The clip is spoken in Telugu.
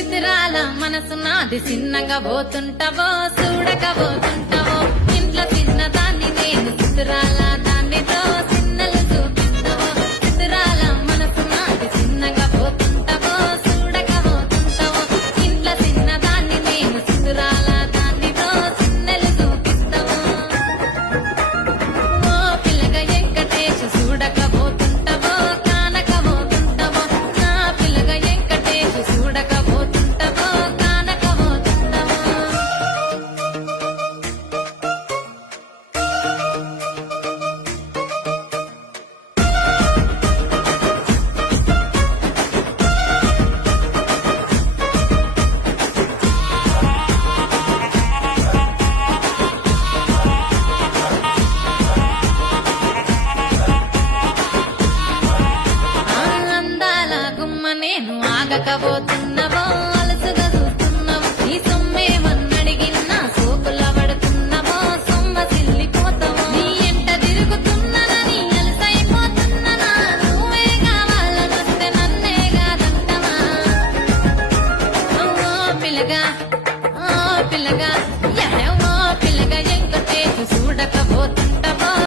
చిత్రాల మనసు నాది చిన్నగా పోతుంటావో చూడకపోతుంటావో ఇంట్లో చిన్న దాన్ని నేను చిత్రాల దాన్నితో చిన్నలు చూపిస్తావో చిత్రాల మనసు నాది చిన్నగా పోతుంటావో చూడకపోతుంటావో ఇంట్లో చిన్న దాన్ని నేను చిత్రాల దాన్నితో చిన్నలు చూపిస్తావో ఓ పిల్లగా వెంకటేశ్ చూడకపోతుంటావో కానకపోతుంటావో నా పిల్లగా వెంకటేశ్ చూడకపోతుంటావో కానకపోతుంటావో అందాల గుమ్మ నేను ఆగకపోతున్నావో అలసుగా చూస్తున్నావో నీ సొమ్మేమన్నడిగిన్నా సోకుల పడుతున్నావో సొమ్మ సిల్లిపోతావో నీ ఎంట తిరుగుతున్నానని అలసైపోతున్నానా నువ్వే కావాలనొస్తే నన్నే కాదంటవా ఓ పిల్లగా